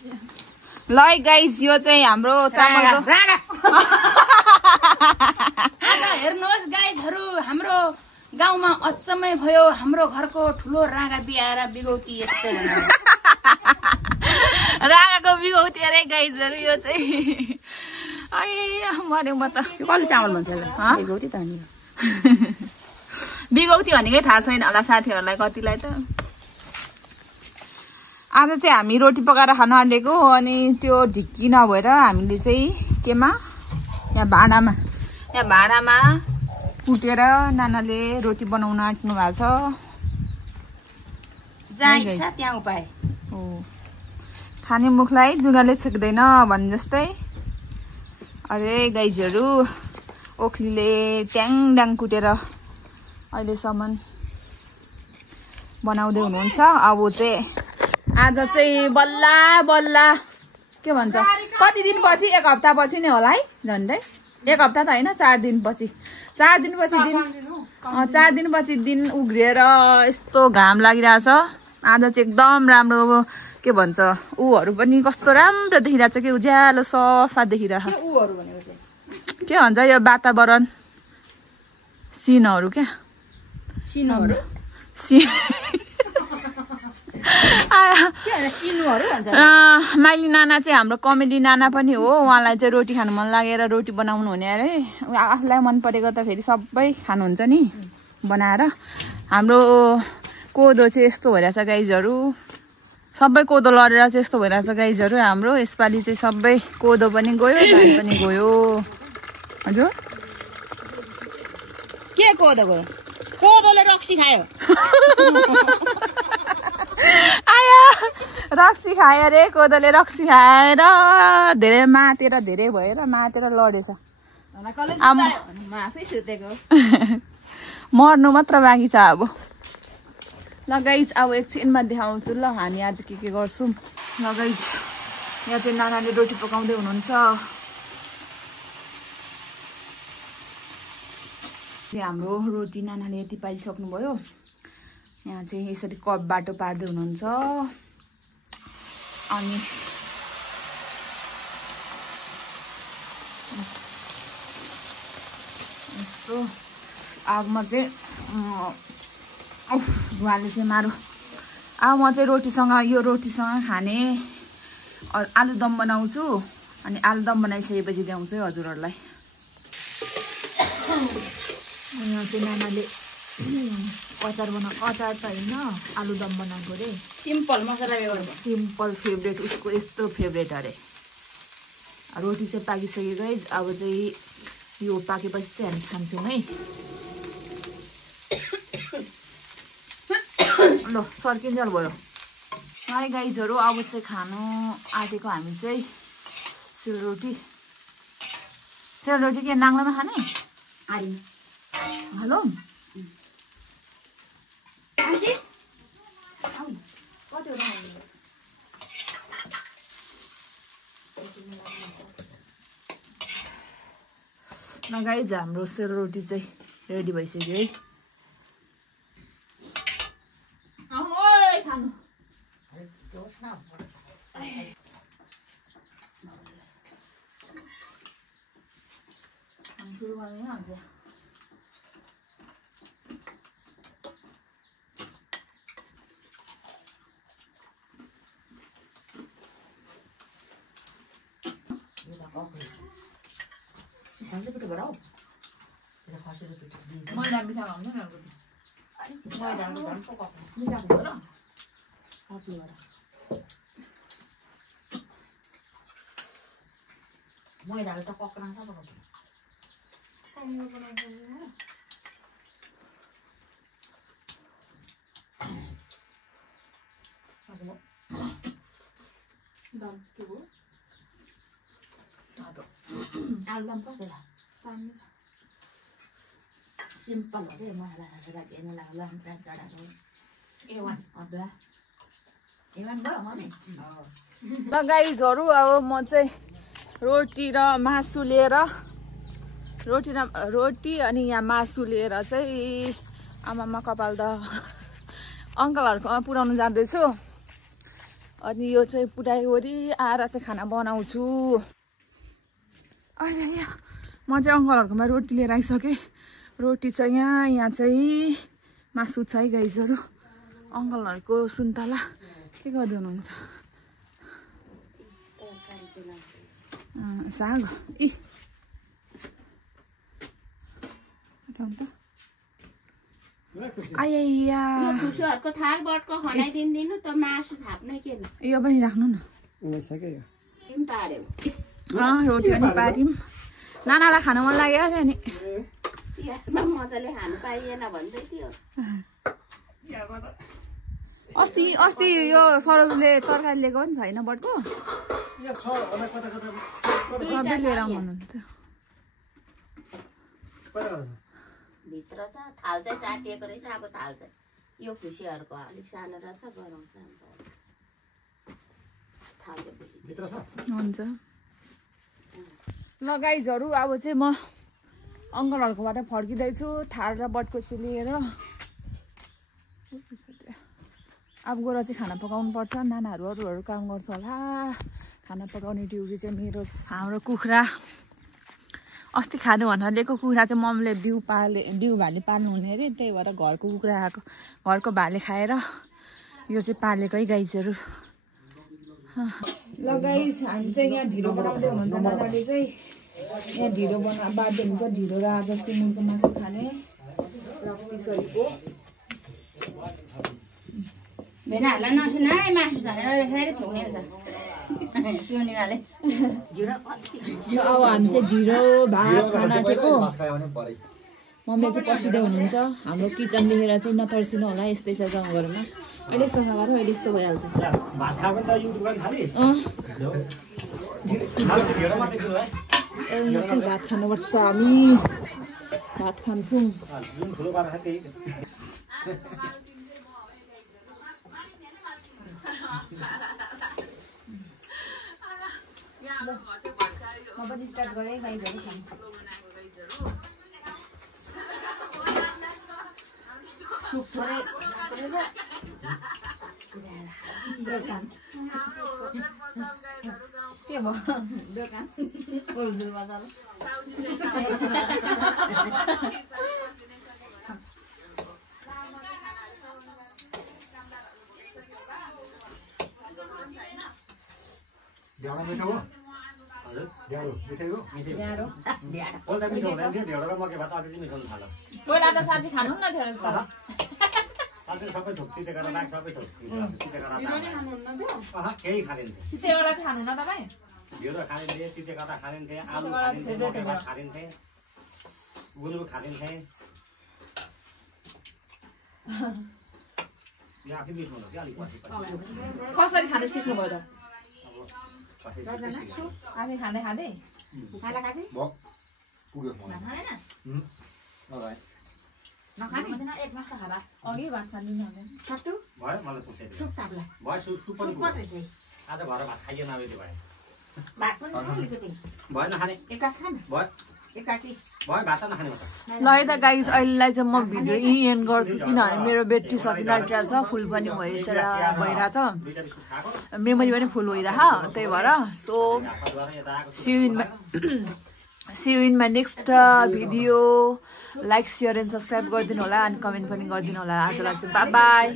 ल गाइस यो चाहिँ हाम्रो चामलको हेर्नुहोस् गाइजहरु हाम्रो गाउँमा अचम्मै भयो हाम्रो घरको ठुलो रागा बिहाएर बिगौती यस्तो रागाको बिगौती अरे गाइजहरु यो चाहिँ मर्यो म त यो कसले चामल भन्छ यसलाई बिगौती त नि बिगौती भनेकै थाहा छैन होला साथीहरूलाई कतिलाई त आज चाहिँ हामी रोटी पकाएर खान आँटेको अनि त्यो ढिक्की नभएर हामीले चाहिँ केमा यहाँ भाँडामा कुटेर नानाले रोटी बनाउन आँट्नु भएको छ जहाँ इच्छा त्यहाँ उपाय हो खाने मुखलाई जुगाले छेक्दैन भने जस्तै अरे गाइजहरु ओखलीले ट्याङ डाङ कुटेर अहिलेसम्म बनाउँदै हुनुहुन्छ अब चाहिँ आज चाहिँ बल्ला बल्ला के भन्छ कति दिनपछि 1 हप्ता पछि नै होला है झन्डै 1 हप्ता त हैन 4 दिनपछि 4 दिनपछि दिन उग्रिएर यस्तो घाम लागिरहेछ आज चाहिँ एकदम राम्रो के भन्छ उहरू पनि कस्तो राम्रो देखिरहेछ के उज्यालो सफा देखिरहेछ के भन्छ यो वातावरण सिनहरू क्या माइली नाना चाहिँ हाम्रो कमेडी नाना पनि हो उहाँलाई चाहिँ रोटी खानु मन लागेर रोटी बनाउनु हुने अरे आफूलाई मन परेको त फेरि सबै खानुहुन्छ नि बनाएर हाम्रो कोदो चाहिँ यस्तो भइरहेछ गाइजहरू सबै कोदो लडेर चाहिँ यस्तो भइरहेछ गाइजहरू हाम्रो यसपालि चाहिँ सबै कोदो पनि गयो धान पनि गयो हजुर के कोदो गयो कोदोले रक्सी खायो आया रक्सी खायो रे कोदोले रक्सी खाएर धेरै मातेर धेरै भएर मातेर लडेछ मर्नु मात्र बाँकी छ अब ल गाइस अब एकछिनमा देखाउँछु ल हामी आज के गर्छौँ ल गाइस यहाँ चाहिँ नानाले रोटी पकाउँदै हुनुहुन्छ हाम्रो रोटी नानाले यति पारिसक्नुभयो यहाँ चाहिँ यसरी कप बाटो पार्दै हुनुहुन्छ अनि यस्तो आगोमा चाहिँ धुवाले चाहिँ मारु अब म चाहिँ यो रोटीसँग खाने आलुदम बनाउँछु अनि आलुदम बनाइसकेपछि ल्याउँछु है हजुरहरूलाई यहाँ चाहिँ नानाले अचार त होइन आलुदम बनाएको अरे सिम्पल मसला सिम्पल फेभरेट उसको यस्तो फेभरेट अरे रोटी चाहिँ पाकिसकेको है अब चाहिँ यो पाकेपछि चाहिँ हामी खान्छौँ है ल सर्किन्जल भयो है गाइजहरू अब चाहिँ खानु आँटेको हामी चाहिँ सेलरोटी के नाङ्लोमा खाने हेलो गाइज हाम्रो सेलरोटी चाहिँ रेडी भइसक्यो है खानु सुरु गर्ने हुन्छ मैदा मिठा हुन्छ नि मैदाले त पक्राउँछ आलुदम कसो सिम्पल हो रे मसला हालेर हेर्न लाग्ला डाँडाको A1 अदुवा A1 भयो मम्मी ल गाइजहरु अब म चाहिँ रोटी र मासु लिएर रोटी अनि यहाँ मासु लिएर चाहिँ आमामा कपाल त अंकलहरुकोमा पुर्याउन जाँदैछु अनि यो चाहिँ पुऱ्याइवरी आएर चाहिँ खाना बनाउँछु। अहिले म चाहिँ अङ्कलहरूकोमा रोटी लिएर आइसकेँ। रोटी चाहिँ यहाँ चाहिँ मासु छ है गाइजहरू। अङ्कलहरूको सुन्तला के गर्दै हुनुहुन्छ? साग आइया खुसीहरुको थाल बटको खनाइदिनु त मासु थाप्नै के न। यो पनि राख्नु न। तिमी पार्यौ। रोटी पनि पार्यौँ। नानालाई खानु मन लाग्यो नि। तिहारमा मजाले खानु पाइएन भन्दै थियो। अस्ति यो सरोजले तरकारी लिएको पनि छैन बटको। सबै लिएर आउनुहुन्थ्यो। भित्र छ थाल चाहिँ चाटिएको रहेछ। अब थाल चाहिँ यो खुसीहरुको अलिक सानो रहेछ गराउँछ अन्त थाल चाहिँ भित्र छ। हुन्छ ल गाइजहरू अब चाहिँ म अङ्कलहरूकोबाट फर्किँदैछु थाल र बटको चाहिँ लिएर। अब गएर चाहिँ खाना पकाउनु पर्छ। नानाहरू अरूहरू काम गर्छ होला। खाना पकाउने ड्युटी चाहिँ मेरो। हाम्रो कुखुरा अस्ति खानु भनेर लिएको कुखुरा चाहिँ मम्मीले बिउ भाले पाल्नु हुने अरे। त्यही भएर घरको कुखुरा आएको घरको भाले खाएर यो चाहिँ पालेको है गाइजहरू। ल गाइज हामी चाहिँ यहाँ ढिँडो बनाउँदै हुनुहुन्छ। नानाले चाहिँ यहाँ ढिँडो बाँड्दै हुन्छ। ढिँडो र आज सुँगुरको मासु खाने र पिसरीको भेनाहरूलाई नसुना है मासु झरेर फेरि ठुङ्गे छ सुनिवाले। अब हामी चाहिँ ढिँडो भात खाना आँटेको। मम्मीले चाहिँ पस्किँदै हुनुहुन्छ। हाम्रो किचन देखेर चाहिँ नतर्सिनु होला। यस्तै छ गाउँघरमा। अहिले सफा गरौँ अहिले यस्तो भइहाल्छ। यो चाहिँ भात खानुपर्छ। हामी भात खान्छौँ। म पनि स्टार्ट गरेँ गाइजहरू खानु। सुप थोरै दोकान के भयो? दोकान होलसेल बजार। पहिला त साथी खानु न थियो तर सबै थोक तितेर राख सबै थोक तितेर राख केही खालिन्थे तितेगरा चाहिँ खानु न तपाईँ? ढिँडो खालिन्थे तितेगरा खालिन्थे आलु खालिन्थे मकैभात खालिन्थे गुन्द्रुक खालिन्थे यो आफै मिठो हुन्छ क्या अलिक पछि कसरी खानु सिक्नु भयो त? आफै खाँदै खाँदै खाना खाँदै पुग्यो नखाने एक मास खाला अघि भात खाँदिनँ सट्टु भयो मलाई पुग्छ सुप ताप्ला भयो सुप पनि कति चाहिँ आज भएर भात खाइएन अब यति भयो भात पनि अलिकति भएन खाने एकास खान भयो एकासी भयो भात नखाने ल है त गाइज अहिलेलाई चाहिँ म भिडियो यहीँ एन्ड गर्छु। किनभने मेरो ब्याट्री सकिरहेको छ। फुल पनि भइरहेछ। मेमोरी पनि फुल भइरह। त्यही भएर so see you in my next video. Like, share and subscribe गरिदिनु होला अनि कमेन्ट पनि गरिदिनु होला। आजलाई चाहिँ बाइ बाइ।